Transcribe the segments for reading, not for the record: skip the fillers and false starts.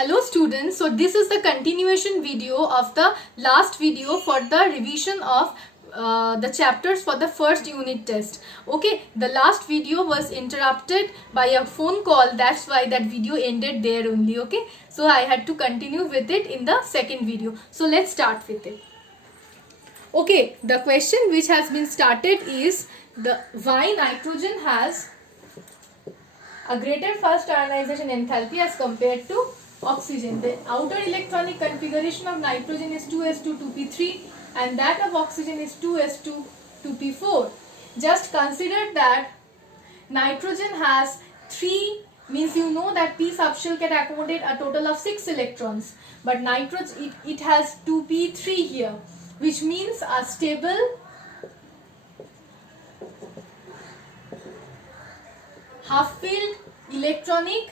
Hello students, so this is the continuation video of the last video for the revision of the chapters for the first unit test. Okay, the last video was interrupted by a phone call, that's why that video ended there only. Okay, so I had to continue with it in the second video. So let's start with it. Okay, the question which has been started is why nitrogen has a greater first ionization enthalpy as compared to oxygen. The outer electronic configuration of nitrogen is 2s2 2p3 and that of oxygen is 2s2 2p4. Just consider that nitrogen has 3, means you know that p subshell can accommodate a total of 6 electrons, but nitrogen it has 2p3 here, which means a stable half-filled electronic,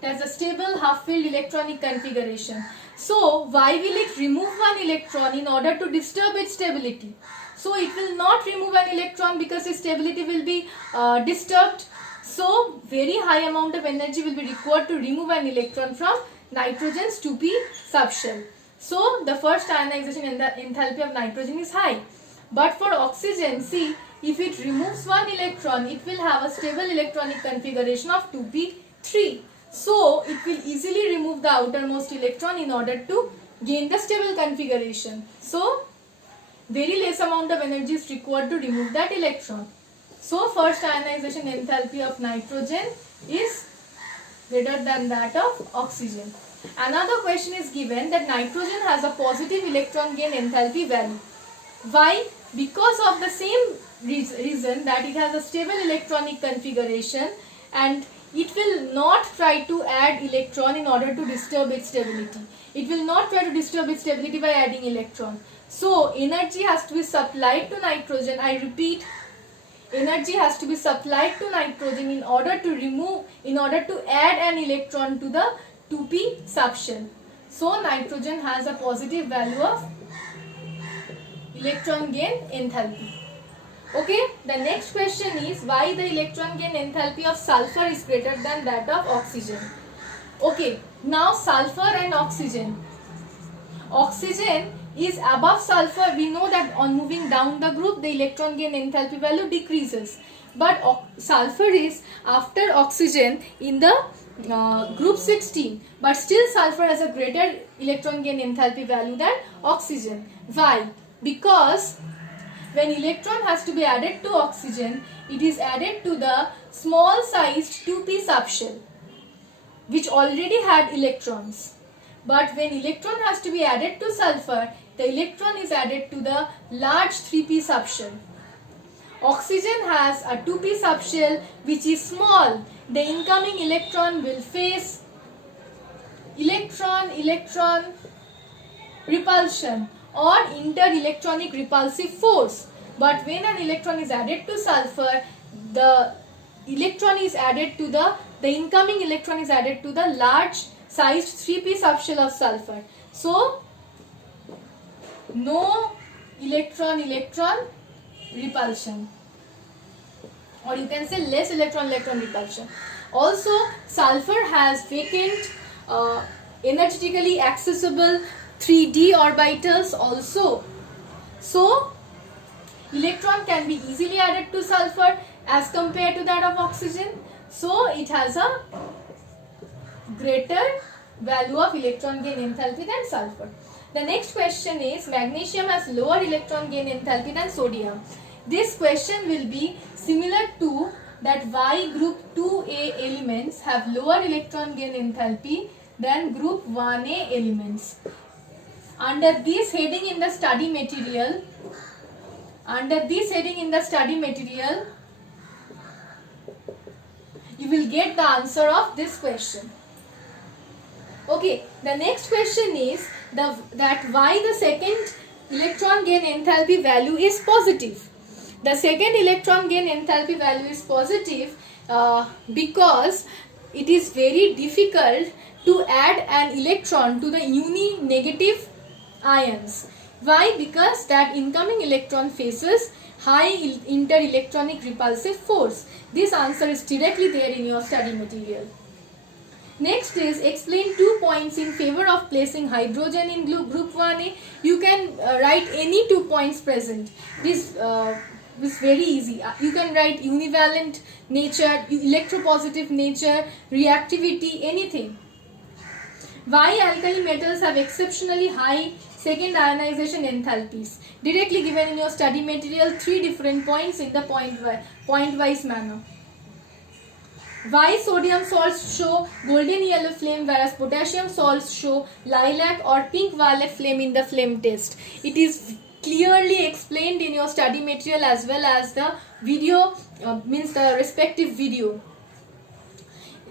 it has a stable half-filled electronic configuration. So why will it remove one electron in order to disturb its stability? So it will not remove an electron because its stability will be disturbed. So very high amount of energy will be required to remove an electron from nitrogen's 2p subshell. So the first ionization in the enthalpy of nitrogen is high. But for oxygen, see, if it removes one electron, it will have a stable electronic configuration of 2p3. So it will easily remove the outermost electron in order to gain the stable configuration. So very less amount of energy is required to remove that electron. So first ionization enthalpy of nitrogen is greater than that of oxygen. Another question is given that nitrogen has a positive electron gain enthalpy value. Why? Because of the same reason that it has a stable electronic configuration and it will not try to add electron in order to disturb its stability. It will not try to disturb its stability by adding electron. So energy has to be supplied to nitrogen. I repeat, energy has to be supplied to nitrogen in order to add an electron to the 2p subshell. So nitrogen has a positive value of electron gain enthalpy. Okay, the next question is why the electron gain enthalpy of sulfur is greater than that of oxygen. Okay, now sulfur and oxygen. Oxygen is above sulfur. We know that on moving down the group, the electron gain enthalpy value decreases. But sulfur is after oxygen in the group 16. But still sulfur has a greater electron gain enthalpy value than oxygen. Why? Because when electron has to be added to oxygen, it is added to the small sized 2p subshell which already had electrons. But when electron has to be added to sulfur, the electron is added to the large 3p subshell. Oxygen has a 2p subshell which is small. The incoming electron will face electron repulsion or inter-electronic repulsive force. But when an electron is added to sulfur, the incoming electron is added to the large sized 3p subshell of sulfur. So no electron repulsion, or you can say less electron repulsion. Also sulfur has vacant energetically accessible 3d orbitals also. So electron can be easily added to sulfur as compared to that of oxygen. So it has a greater value of electron gain enthalpy than sulfur. The next question is magnesium has lower electron gain enthalpy than sodium. This question will be similar to that why group 2a elements have lower electron gain enthalpy than group 1a elements. Under this heading in the study material, you will get the answer of this question. Okay, the next question is that why the second electron gain enthalpy value is positive. The second electron gain enthalpy value is positive because it is very difficult to add an electron to the uni-negative ions. Why? Because that incoming electron faces high inter-electronic repulsive force. This answer is directly there in your study material. Next is explain 2 points in favor of placing hydrogen in group 1A. You can write any 2 points present. This is very easy. You can write univalent nature, electropositive nature, reactivity, anything. Why alkali metals have exceptionally high second ionization enthalpies? Directly given in your study material, 3 different points in the point-wise manner. Why sodium salts show golden yellow flame whereas potassium salts show lilac or pink violet flame in the flame test? It is clearly explained in your study material as well as the video, means the respective video.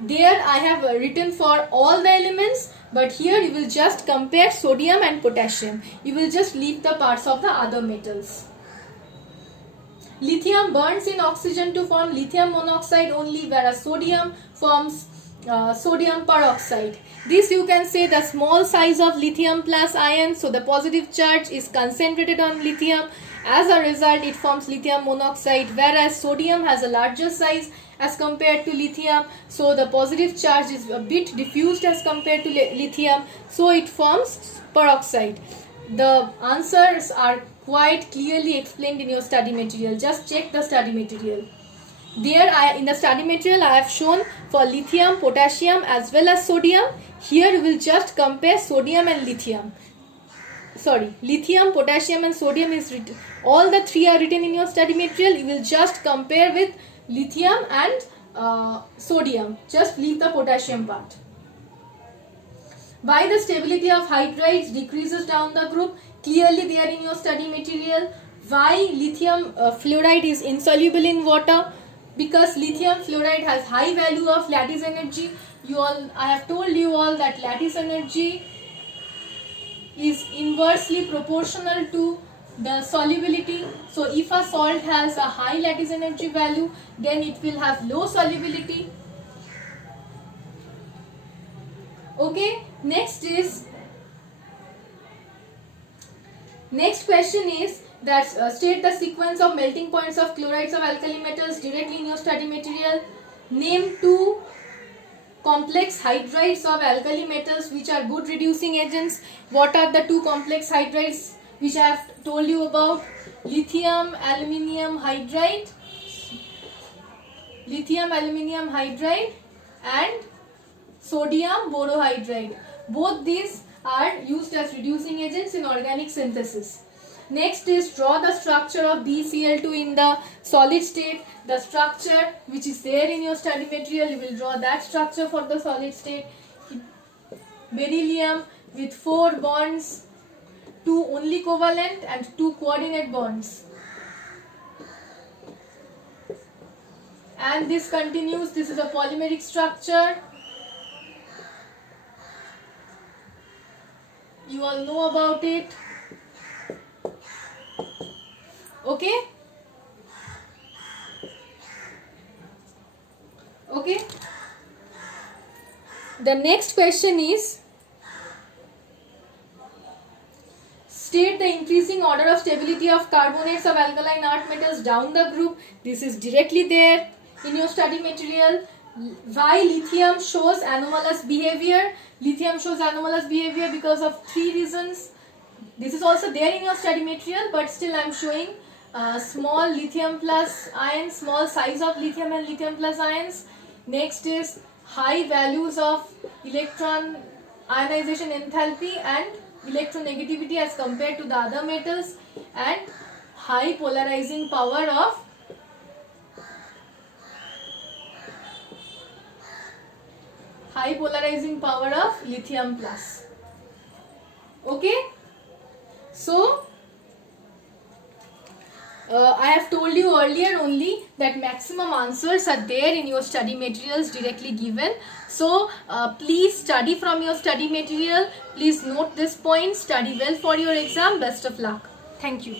There I have written for all the elements, but here you will just compare sodium and potassium. You will just leave the parts of the other metals. Lithium burns in oxygen to form lithium monoxide only, whereas sodium forms sodium peroxide. This you can say the small size of lithium plus ion, so the positive charge is concentrated on lithium. As a result, it forms lithium monoxide, whereas sodium has a larger size as compared to lithium, so the positive charge is a bit diffused as compared to lithium, so it forms peroxide. The answers are quite clearly explained in your study material. Just check the study material. There in the study material I have shown for lithium, potassium as well as sodium. Here you will just compare sodium and lithium. Sorry, lithium, potassium and sodium is written. All the 3 are written in your study material. You will just compare with lithium and sodium. Just leave the potassium part. Why the stability of hydrides decreases down the group? Clearly there in your study material. Why lithium fluoride is insoluble in water? Because lithium fluoride has high value of lattice energy. I have told you all that lattice energy is inversely proportional to the solubility. So if a salt has a high lattice energy value, then it will have low solubility. Okay, next question is that state the sequence of melting points of chlorides of alkali metals directly in your study material. Name 2 complex hydrides of alkali metals which are good reducing agents. What are the 2 complex hydrides which I have told you about? Lithium aluminium hydride and sodium borohydride. Both these are used as reducing agents in organic synthesis. Next is draw the structure of BeCl2 in the solid state. The structure which is there in your study material, you will draw that structure for the solid state. Beryllium with 4 bonds, 2 only covalent and 2 coordinate bonds. And this continues. This is a polymeric structure. You all know about it. Okay? Okay? The next question is, state the increasing order of stability of carbonates of alkaline earth metals down the group. This is directly there in your study material. Why lithium shows anomalous behavior? Lithium shows anomalous behavior because of 3 reasons. This is also there in your study material, but still I am showing small lithium plus ions, small size of lithium and lithium plus ions. Next is high values of electron ionization enthalpy and electronegativity as compared to the other metals, and high polarizing power of lithium plus. Okay, so I have told you earlier only that maximum answers are there in your study materials directly given. So please study from your study material. Please note this point. Study well for your exam. Best of luck. Thank you.